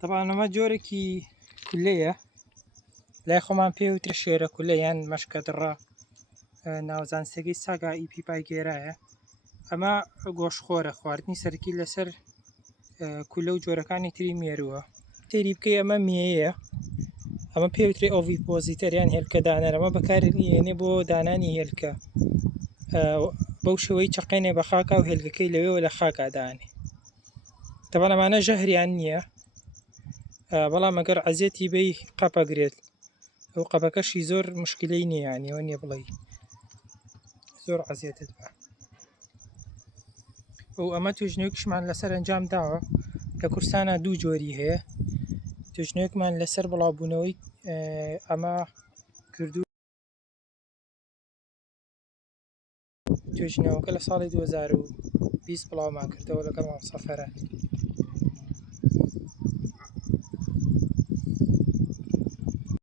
طبعا ئەمە جۆرێکی کولەیە لای خۆمان پێوترە شێرە کولە یان مەشکە دڕە ناوزانستەکەی ساگا ئیپی پایگێرایە. ئەمە گۆشتخۆرە خواردنی سەرکی لەسەر کولە و جۆرەکانی تری مێرووە. تێری بکەی ئەمە مێیەیە، ئەمە پێوترێ ئۆڤیپۆزیتەر یان هێلکە دانەر. ئەمە بەکارهێنێ بۆ دانانی هێلکە، بەو شێوەی چەقێنێ بە خاکا و هێلکەکەی لەوێەوە لە خاکا دانێ. تەبەن ئەمانە ژەهریان نییە، بەڵام ئەگەر عەزیەتی بەی قەپەگرێت ئەو قەپەکەشی زۆر مشکلەی نییە، یانی ئەوە نییە بڵێ زۆر عەزیەتت بە. ئەمە توێژنەوەکیشمان لەسەر ئەنجام داوە. لە کورسانە دوو جۆری هەیە. توێژنەوەکمان لەسەر بڵاوبوونەوەی ئەمە کردو. توێژنەوەکە لە ساڵی 2020 بڵاومان کردەوە لەگەڵ مامۆستا فەرات.